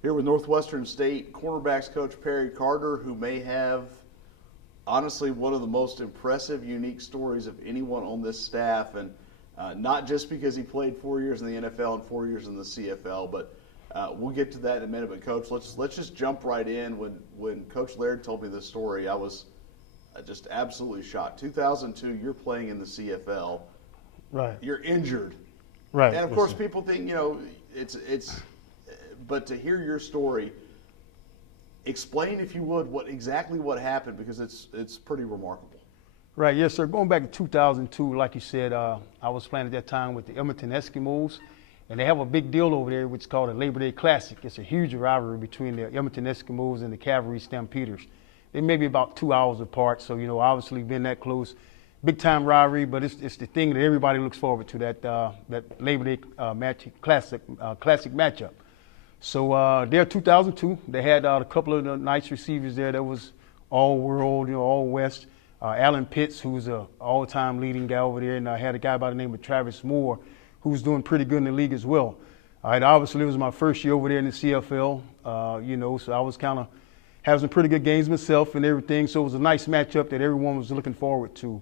Here with Northwestern State cornerbacks coach Perry Carter, who may have, honestly, one of the most impressive, unique stories of anyone on this staff. And not just because he played 4 years in the NFL and 4 years in the CFL, but we'll get to that in a minute. But, Coach, let's just jump right in. When Coach Laird told me this story, I was just absolutely shocked. 2002, you're playing in the CFL. Right. You're injured. Right. And, of course, people think, it's but to hear your story, explain, if you would, exactly what happened, because it's pretty remarkable. Right, yes, sir. Going back to 2002, like you said, I was playing at that time with the Edmonton Eskimos, and they have a big deal over there, which is called a Labor Day Classic. It's a huge rivalry between the Edmonton Eskimos and the Cavalry Stampeders. They may be about 2 hours apart, so, obviously being that close, big-time rivalry, but it's the thing that everybody looks forward to, that Labor Day classic matchup. So there, 2002, they had a couple of the nice receivers there that was all-world, all-West. Alan Pitts, who's an all-time leading guy over there, and I had a guy by the name of Travis Moore, who was doing pretty good in the league as well. Obviously, it was my first year over there in the CFL, so I was kind of having some pretty good games myself and everything, so it was a nice matchup that everyone was looking forward to.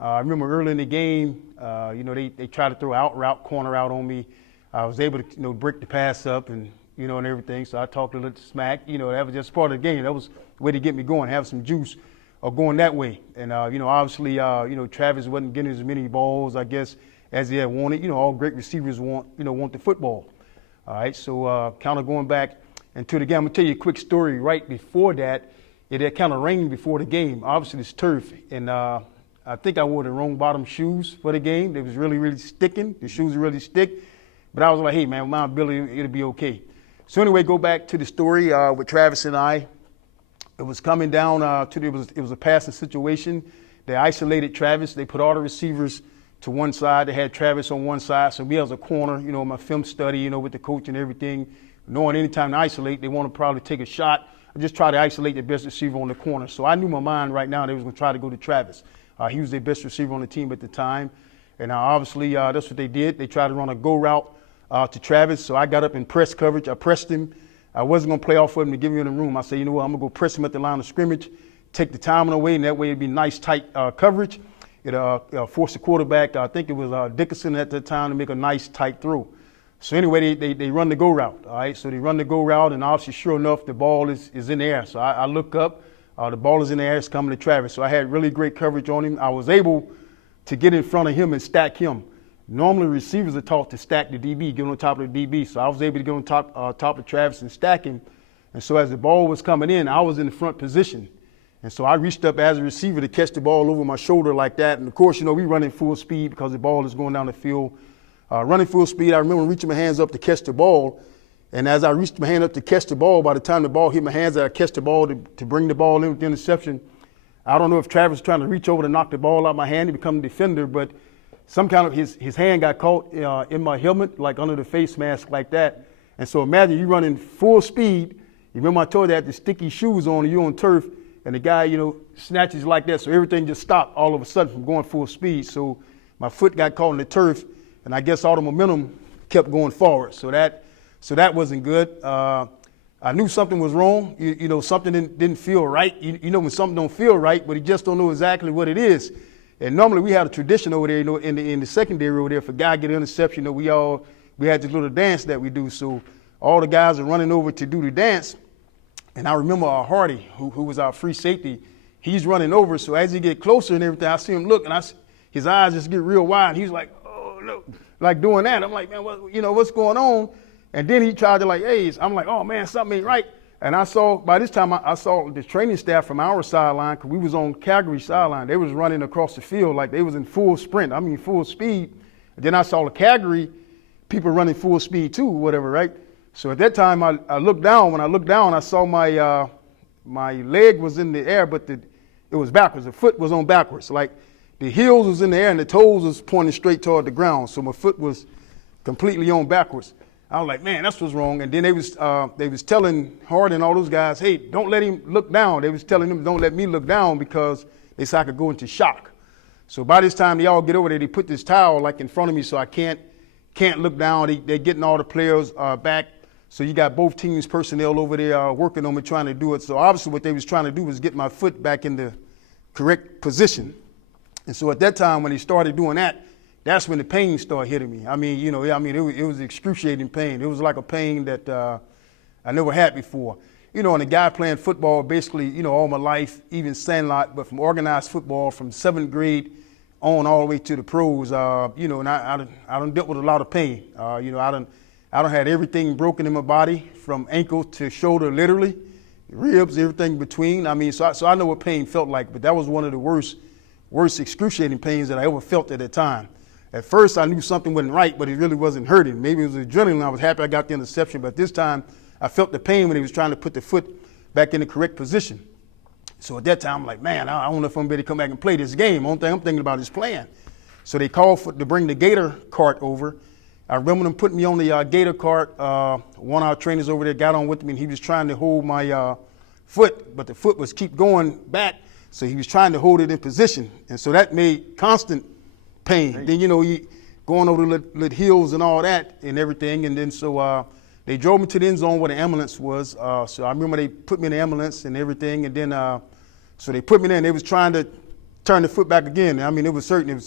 I remember early in the game, they tried to throw out route, corner out on me. I was able to, break the pass up and everything. So I talked a little smack. That was just part of the game. That was the way to get me going, have some juice, going that way. And obviously, Travis wasn't getting as many balls, I guess, as he had wanted. All great receivers want the football. All right. So kind of going back into the game, I'm gonna tell you a quick story. Right before that, it had kind of rained before the game. Obviously, it's turf, and I think I wore the wrong bottom shoes for the game. They was really, really sticking. The shoes really stick. But I was like, hey, man, with my ability, it'll be okay. So anyway, go back to the story with Travis and I. It was coming down it was a passing situation. They isolated Travis. They put all the receivers to one side. They had Travis on one side. So me as a corner, my film study, with the coach and everything, knowing anytime to isolate, they want to probably take a shot. I just try to isolate the best receiver on the corner. So I knew my mind right now they was going to try to go to Travis. He was their best receiver on the team at the time. And obviously that's what they did. They tried to run a go route to Travis, so I got up in press coverage. I pressed him. I wasn't going to play off of him to give him the room. I said, you know what, I'm going to go press him at the line of scrimmage, take the timing away, and that way it'd be nice, tight coverage. It forced the quarterback, I think it was Dickerson at the time, to make a nice, tight throw. So anyway, they run the go route, all right? So they run the go route, and obviously, sure enough, the ball is in the air. So I look up, the ball is in the air, it's coming to Travis. So I had really great coverage on him. I was able to get in front of him and stack him. Normally, receivers are taught to stack the DB, get on top of the DB. So I was able to get on top of Travis and stack him. And so as the ball was coming in, I was in the front position. And so I reached up as a receiver to catch the ball over my shoulder like that. And, of course, we running full speed because the ball is going down the field. Running full speed, I remember reaching my hands up to catch the ball. And as I reached my hand up to catch the ball, by the time the ball hit my hands, I catch the ball to bring the ball in with the interception. I don't know if Travis was trying to reach over to knock the ball out of my hand to become a defender, but some kind of his hand got caught in my helmet, like under the face mask like that. And so imagine you running full speed. You remember I told you I had the sticky shoes on and you're on turf, and the guy, snatches like that. So everything just stopped all of a sudden from going full speed. So my foot got caught in the turf, and I guess all the momentum kept going forward. So that wasn't good. I knew something was wrong. Something didn't feel right. When something don't feel right, but you just don't know exactly what it is. And normally we had a tradition over there, in the secondary over there. If a guy get an interception, we had this little dance that we do. So all the guys are running over to do the dance. And I remember Hardy, who was our free safety, he's running over. So as he get closer and everything, I see him look, and his eyes just get real wide. He's like, oh no, like doing that. I'm like, man, what's going on? And then he tried to hey, I'm like, oh man, something ain't right. And by this time, I saw the training staff from our sideline, because we was on Calgary sideline. They was running across the field like they was in full sprint, full speed. And then I saw the Calgary people running full speed too, whatever, right? So at that time, I looked down. When I looked down, I saw my leg was in the air, but it was backwards. The foot was on backwards. Like the heels was in the air and the toes was pointing straight toward the ground. So my foot was completely on backwards. I was like, man, that's what's wrong. And then they was telling Hard and all those guys, hey, don't let him look down. They was telling them, don't let me look down, because they said I could go into shock. So by this time, they all get over there. They put this towel in front of me so I can't look down. They're getting all the players back So you got both teams personnel over there working on me, trying to do it. So obviously what they was trying to do was get my foot back in the correct position. And so at that time, when they started doing that, that's when the pain started hitting me. I mean, it was excruciating pain. It was like a pain that I never had before. And a guy playing football basically, all my life, even Sandlot, but from organized football from 7th grade on all the way to the pros, and I done dealt with a lot of pain. I done had everything broken in my body from ankle to shoulder, literally, ribs, everything between. I mean, so I know what pain felt like, but that was one of the worst excruciating pains that I ever felt at that time. At first, I knew something wasn't right, but it really wasn't hurting. Maybe it was adrenaline. I was happy I got the interception, but this time I felt the pain when he was trying to put the foot back in the correct position. So at that time, I'm like, man, I don't know if I'm ready to come back and play this game. Only thing I'm thinking about is playing. So they called to bring the Gator cart over. I remember them putting me on the Gator cart. One of our trainers over there got on with me, and he was trying to hold my foot, but the foot was keep going back, so he was trying to hold it in position. And so that made constant pain. Right. Then, you going over the little hills and all that and everything. And then so they drove me to the end zone where the ambulance was. So I remember they put me in the ambulance and everything. And then so they put me there, and they was trying to turn the foot back again. I mean, it was certain.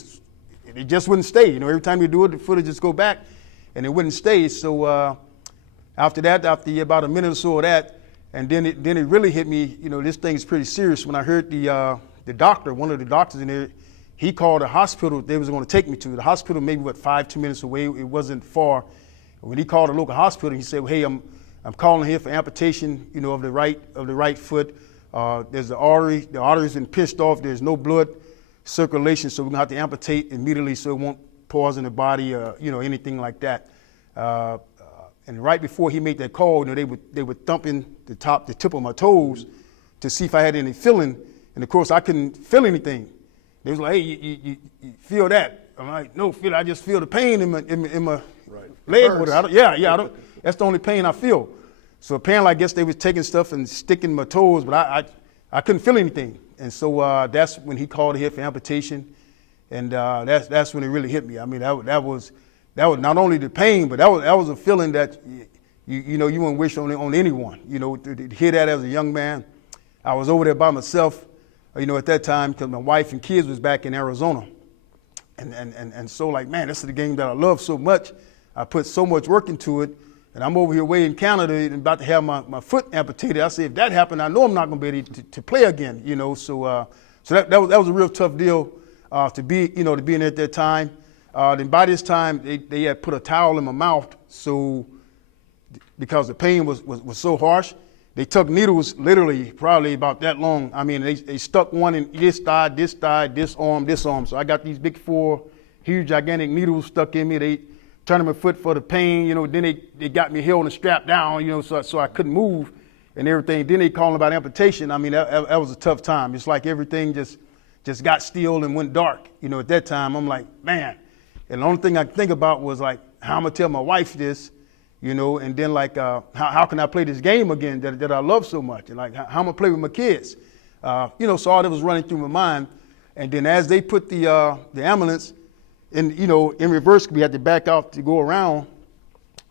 It just wouldn't stay. Every time you do it, the foot would just go back, and it wouldn't stay. So after about a minute or so of that, and then it really hit me. This thing's pretty serious. When I heard the doctor, one of the doctors in there, he called a hospital they was going to take me to. The hospital maybe 2 minutes away. It wasn't far. When he called a local hospital, he said, well, hey, I'm calling here for amputation, of the right foot. There's the artery. The artery's been pissed off. There's no blood circulation, so we're gonna have to amputate immediately so it won't poison the body, anything like that. And right before he made that call, they were thumping the tip of my toes to see if I had any feeling. And of course, I couldn't feel anything. They was like, hey, you feel that? I'm like, no, I just feel the pain in my right. leg. I don't. That's the only pain I feel. So apparently, I guess they was taking stuff and sticking my toes, but I couldn't feel anything. And so that's when he called here for amputation, and that's when it really hit me. I mean, that was not only the pain, but that was a feeling that you wouldn't wish on anyone. To hear that as a young man. I was over there by myself, at that time, because my wife and kids was back in Arizona, and so like, man, this is the game that I love so much. I put so much work into it, and I'm over here way in Canada and about to have my foot amputated. I said, if that happened, I know I'm not going to be able to play again. So that was a real tough deal to be in there at that time. Then by this time, they had put a towel in my mouth, so because the pain was so harsh. They took needles literally probably about that long. I mean, they stuck one in this thigh, this arm, this arm. So I got these big 4 huge, gigantic needles stuck in me. They turned my foot for the pain, then they got me held and strapped down, so I couldn't move and everything. Then they called about amputation. I mean, that was a tough time. It's like everything just got still and went dark. At that time, I'm like, man. And the only thing I could think about was like, how I'm going to tell my wife this, and then like, how can I play this game again that I love so much? And like, how I'm going to play with my kids? So all that was running through my mind. And then as they put the ambulance in reverse, we had to back out to go around.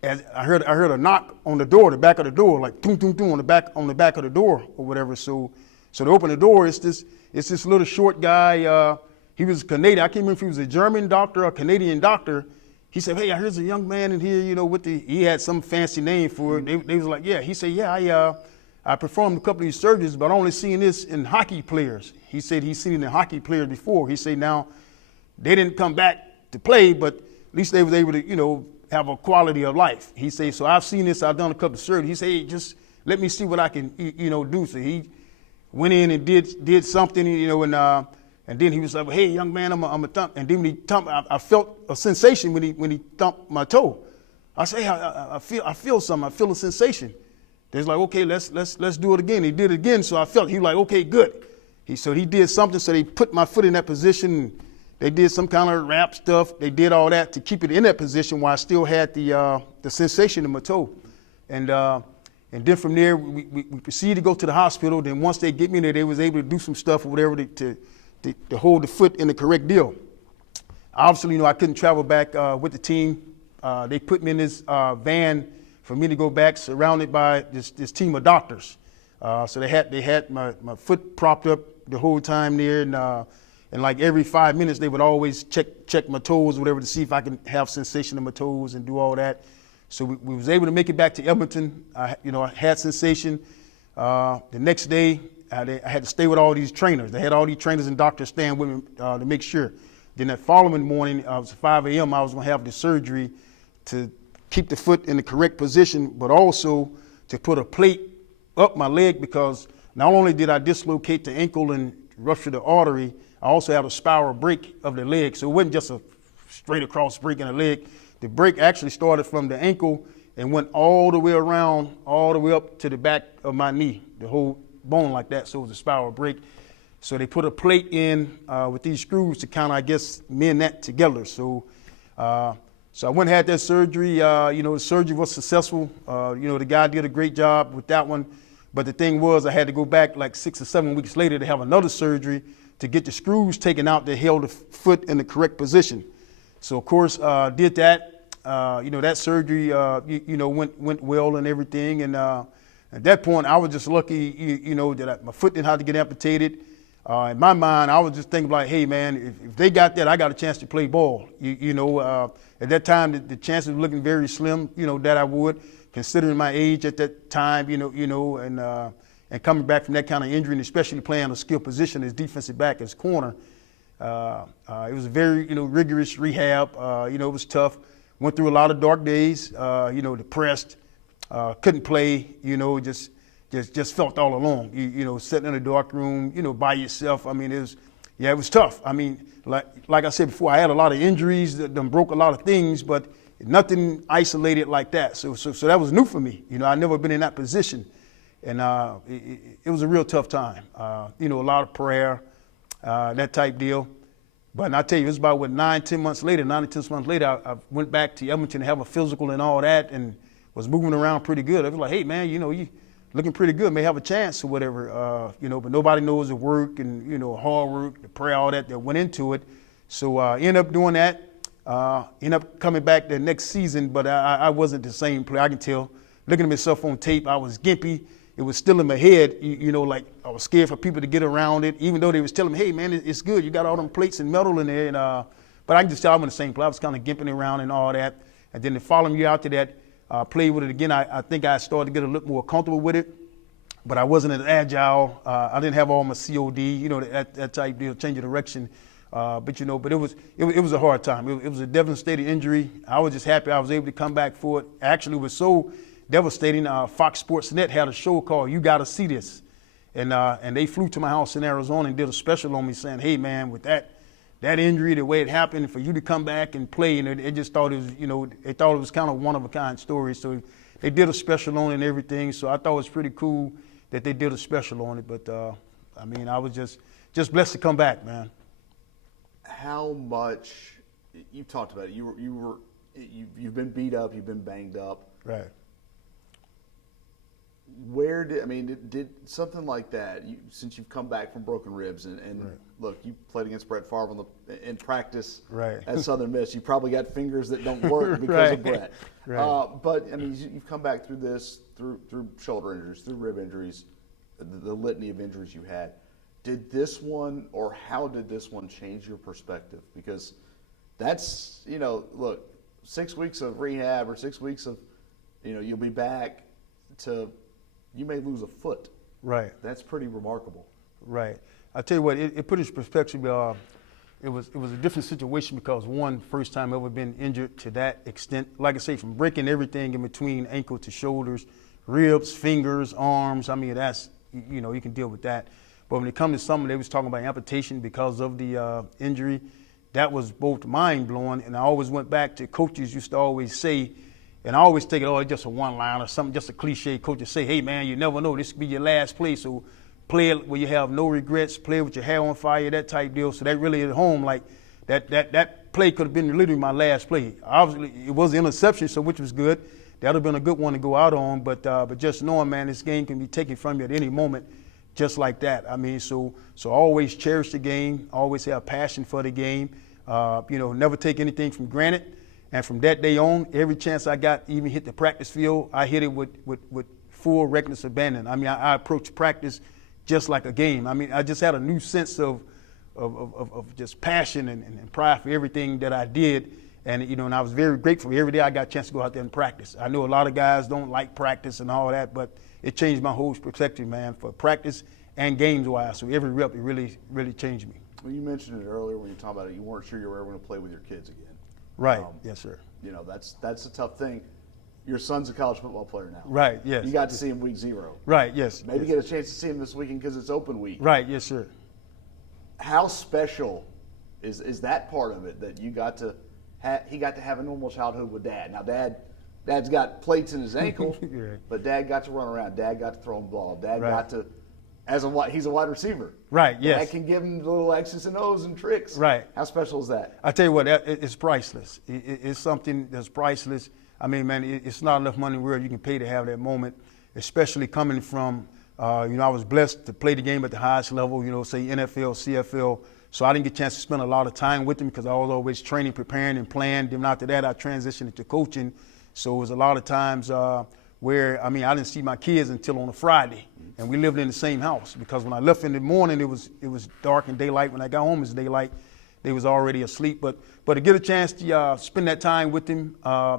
As I heard a knock on the door, the back of the door, like boom, boom, boom on the back of the door or whatever. So they open the door. It's this little short guy. He was Canadian. I can't remember if he was a German doctor or a Canadian doctor. He said, hey, here's a young man in here, he had some fancy name for it. They was like, yeah. He said, yeah, I performed a couple of these surgeries, but I only seen this in hockey players. He said he's seen it in hockey players before. He said now they didn't come back to play, but at least they was able to, have a quality of life. He said, so I've seen this. I've done a couple of surgeries. He said, hey, just let me see what I can, do. So he went in and did something, and then he was like, hey, young man, I'm a thump. And then when he thumped, I felt a sensation when he thumped my toe. I say, hey, I feel something. I feel a sensation. They're like, okay, let's do it again. He did it again, so I felt. He was like, okay, good. So he did something. So they put my foot in that position. They did some kind of wrap stuff. They did all that to keep it in that position while I still had the sensation in my toe. And then from there, we proceeded to go to the hospital. Then once they get me there, they was able to do some stuff or whatever to hold the foot in the correct deal. Obviously, I couldn't travel back with the team. They put me in this van for me to go back surrounded by this team of doctors. So they had my foot propped up the whole time there, and like every 5 minutes they would always check my toes or whatever to see if I can have sensation in my toes and do all that. So we was able to make it back to Edmonton. I had sensation. The next day I had to stay with all these trainers. They had all these trainers and doctors staying with me to make sure. Then that following morning, it was 5 a.m. I was going to have the surgery to keep the foot in the correct position, but also to put a plate up my leg, because not only did I dislocate the ankle and rupture the artery, I also had a spiral break of the leg. So it wasn't just a straight across break in the leg. The break actually started from the ankle and went all the way around, all the way up to the back of my knee, the whole bone like that. So it was a spiral break. So they put a plate in with these screws to kind of, I guess, mend that together. So I went and had that surgery. The surgery was successful. The guy did a great job with that one. But the thing was, I had to go back like 6 or 7 weeks later to have another surgery to get the screws taken out that held the foot in the correct position. So of course, did that. That surgery, went well and everything. And at that point, I was just lucky, that my foot didn't have to get amputated. In my mind, I was just thinking like, hey man, if they got that, I got a chance to play ball. At that time, the chances were looking very slim, that I would, considering my age at that time, and coming back from that kind of injury, and especially playing a skill position as defensive back, as corner. It was a very, rigorous rehab. It was tough. Went through a lot of dark days, depressed, couldn't play, just felt all alone, sitting in a dark room, by yourself. I mean, it was tough. I mean, like I said before, I had a lot of injuries that broke a lot of things, but nothing isolated like that. So that was new for me. I'd never been in that position. And it was a real tough time. A lot of prayer, that type deal. But I tell you, it was about 9 or 10 months later, I went back to Edmonton to have a physical and all that, and was moving around pretty good. I was like, hey man, you looking pretty good, may have a chance or whatever, but nobody knows the work and, hard work, the prayer, all that went into it. So ended up doing that, ended up coming back the next season, but I wasn't the same player. I can tell, looking at myself on tape, I was gimpy. It was still in my head, like I was scared for people to get around it, even though they was telling me, hey man, it's good, you got all them plates and metal in there. But I can just tell I'm in the same player. I was kind of gimping around and all that. And then the following year after that, played with it again. I think I started to get a little more comfortable with it, but I wasn't as agile. I didn't have all my COD, that type deal, change of direction. But it was a hard time. It was a devastating injury. I was just happy I was able to come back for it. Actually, it was so devastating. Fox Sports Net had a show called "You Gotta See This," and they flew to my house in Arizona and did a special on me saying, "Hey man, with that injury, the way it happened, for you to come back and play," and they just thought it was, they thought it was kind of one of a kind story. So they did a special on it and everything. So I thought it was pretty cool that they did a special on it. But I was just blessed to come back, man. How much you've talked about it? You've been beat up, you've been banged up. Right. Where did something like that, since you've come back from broken ribs and right. Look, you played against Brett Favre in practice right. at Southern Miss. You probably got fingers that don't work because right. of Brett. Right. But you've come back through this, through shoulder injuries, through rib injuries, the litany of injuries you had. Did this one, or how did this one change your perspective? Because that's, look, 6 weeks of rehab or 6 weeks of, you'll be back to, you may lose a foot. Right. That's pretty remarkable. Right. I tell you what, it put it in perspective. It was a different situation because first time ever been injured to that extent. Like I say, from breaking everything in between ankle to shoulders, ribs, fingers, arms. That's, you can deal with that. But when it comes to something, they was talking about amputation because of the injury. That was both mind blowing, and I always went back to coaches used to always say, and I always think it's just a one-line or something, just a cliche. Coaches say, hey man, you never know, this could be your last play, so play it where you have no regrets, play with your hair on fire, that type deal. So that really at home, like that play could have been literally my last play. Obviously, it was an interception, so which was good. That would have been a good one to go out on, but just knowing, man, this game can be taken from you at any moment, just like that. So always cherish the game, always have passion for the game, never take anything for granted. And from that day on, every chance I got, even hit the practice field, I hit it with full reckless abandon. I mean, I approached practice just like a game. I mean, I just had a new sense of just passion and pride for everything that I did. And, and I was very grateful. Every day I got a chance to go out there and practice. I know a lot of guys don't like practice and all that, but it changed my whole perspective, man, for practice and games-wise. So every rep, it really, really changed me. Well, you mentioned it earlier when you were talking about it. You weren't sure you were ever going to play with your kids again. Right. Yes, sir. That's a tough thing. Your son's a college football player now. Right. Yes. You got to see him week 0. Right. Yes. Maybe get a chance to see him this weekend because it's open week. Right. Yes, sir. How special is that part of it that you got to he got to have a normal childhood with Dad? Now, Dad's got plates in his ankle, Yeah. but Dad got to run around. Dad got to throw him the ball. Dad Right. got to, he's a wide receiver. Right. Yes. Dad can give him the little X's and O's and tricks. Right. How special is that? I tell you what, it's priceless. It's something that's priceless. I mean, man, it's not enough money in the world you can pay to have that moment, especially coming from, I was blessed to play the game at the highest level, say NFL, CFL. So I didn't get a chance to spend a lot of time with them because I was always training, preparing, and playing. Then after that, I transitioned into coaching. So it was a lot of times where, I didn't see my kids until on a Friday. And we lived in the same house because when I left in the morning, it was dark and daylight. When I got home, it was daylight. They was already asleep. But to get a chance to spend that time with him,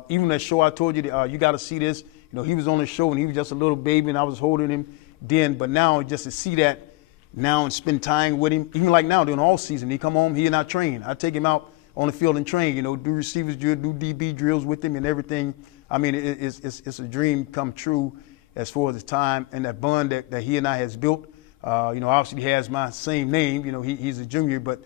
even that show I told you, you got to see this. He was on the show and he was just a little baby and I was holding him then. But now just to see that now and spend time with him, even like now during all season, he come home, he and I train. I take him out on the field and train, do receivers drill, do DB drills with him and everything. I mean, it's a dream come true as far as the time and that bond that he and I has built. Obviously he has my same name. He's a junior, but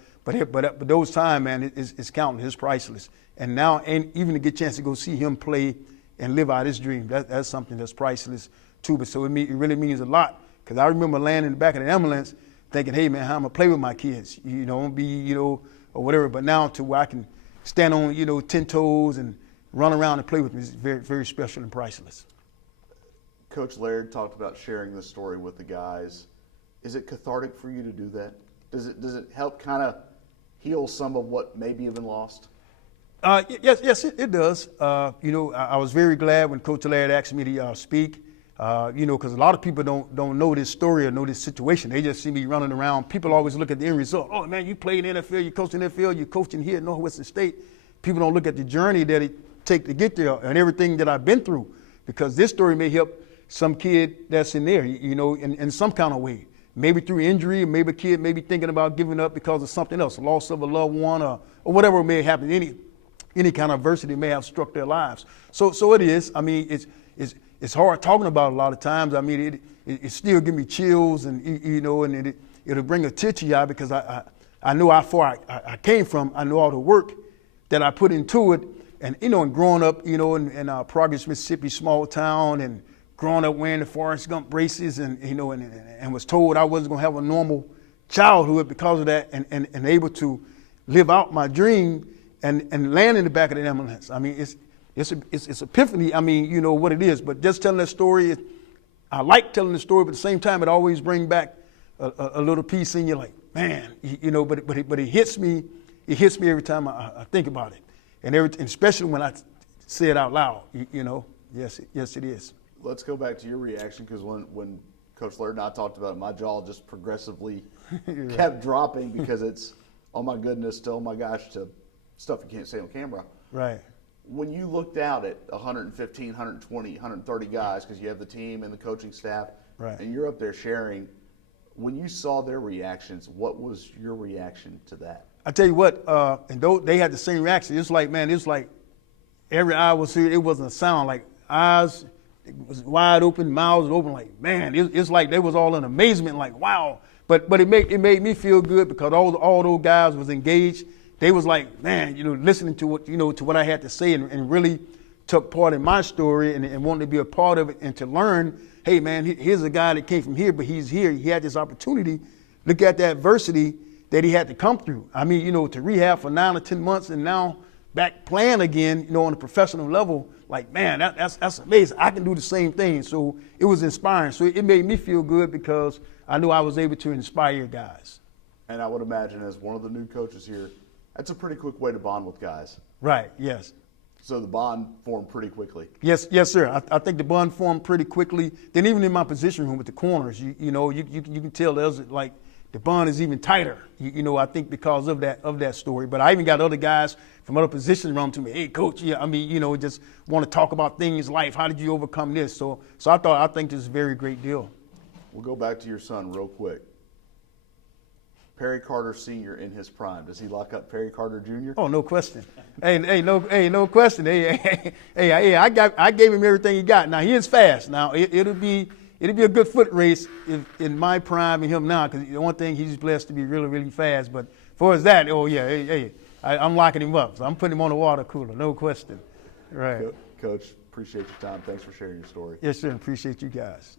those time, man, it's counting. It's priceless. And now, and even to get a chance to go see him play and live out his dream, that's something that's priceless too. But so it really means a lot because I remember laying in the back of the ambulance thinking, hey man, how I'm gonna play with my kids, or whatever. But now to where I can stand on, 10 toes and run around and play with me is very, very special and priceless. Coach Laird talked about sharing this story with the guys. Is it cathartic for you to do that? Does it help kind of heal some of what maybe have been lost? Yes, it does. I was very glad when Coach Laird asked me to speak. Because a lot of people don't know this story or know this situation. They just see me running around. People always look at the end result. Oh man, you played in the NFL, you coached in the NFL, you're coaching here at Northwestern State. People don't look at the journey that it take to get there and everything that I've been through. Because this story may help some kid that's in there, in some kind of way. Maybe through injury, maybe a kid may be thinking about giving up because of something else, loss of a loved one or whatever may happen. Any kind of adversity may have struck their lives. So it is. I mean, it's hard talking about a lot of times. I mean, it still give me chills and, and it'll bring a tear to your eye because I know how far I came from. I know all the work that I put into it. And, and growing up, in Progress, Mississippi, small town, and growing up wearing the Forrest Gump braces and, and was told I wasn't going to have a normal childhood because of that and able to live out my dream and land in the back of the ambulance. I mean, it's epiphany. I mean, what it is. But just telling that story, I like telling the story, but at the same time, it always brings back a little piece in you, like, man, but it hits me. It hits me every time I think about it, and especially when I say it out loud. Yes, it is. Let's go back to your reaction because when Coach Laird and I talked about it, my jaw just progressively kept dropping because it's, oh my goodness, to oh my gosh, to stuff you can't say on camera. Right. When you looked out at 115, 120, 130 guys, because you have the team and the coaching staff, right, and you're up there sharing, when you saw their reactions, what was your reaction to that? I tell you what, and they had the same reaction. It's like, man, every eye was here. It wasn't a sound. Like eyes was wide open, mouths open. Like, man, it's like they was all in amazement. Like, wow. But it made me feel good because all those guys was engaged. They was like, man, listening to what, to what I had to say and really took part in my story and wanted to be a part of it and to learn, hey, man, here's a guy that came from here, but he's here. He had this opportunity. Look at the adversity that he had to come through. I mean, to rehab for 9 or 10 months and now back playing again, on a professional level, like, man, that's amazing. I can do the same thing. So it was inspiring. So it made me feel good because I knew I was able to inspire guys. And I would imagine as one of the new coaches here, that's a pretty quick way to bond with guys. Right, yes. So the bond formed pretty quickly. Yes, sir. I think the bond formed pretty quickly. Then even in my position room with the corners, you can tell there's like the bond is even tighter. I think because of that story. But I even got other guys from other positions around to me. Hey, coach, yeah, I mean, just want to talk about things, life. How did you overcome this? So I think this is a very great deal. We'll go back to your son real quick. Perry Carter Sr. in his prime. Does he lock up Perry Carter Jr.? Oh, no question. No question. I gave him everything he got. Now he is fast. Now it'll be a good foot race in my prime and him now, because the one thing he's blessed to be really, really fast. But for as that, I'm locking him up. So I'm putting him on the water cooler. No question. Right. Coach, appreciate your time. Thanks for sharing your story. Yes, sir. Appreciate you guys.